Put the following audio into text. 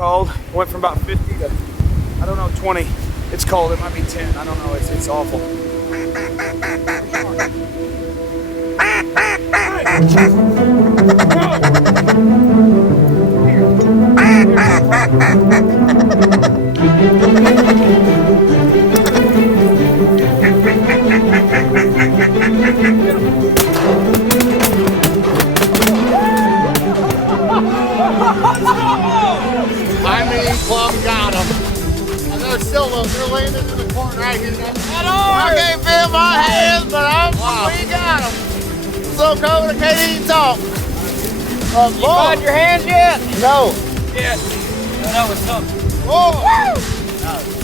cold. Went from about 50 to, I don't know, 20. It's cold. It might be 10. I don't know. It's awful. I mean, Plum got him. And they're still they're landing in the corner right here. I can't feel my hands, but we got him. So cold I can't even talk. You got your hands yet? No. Yeah. That was something. Whoa.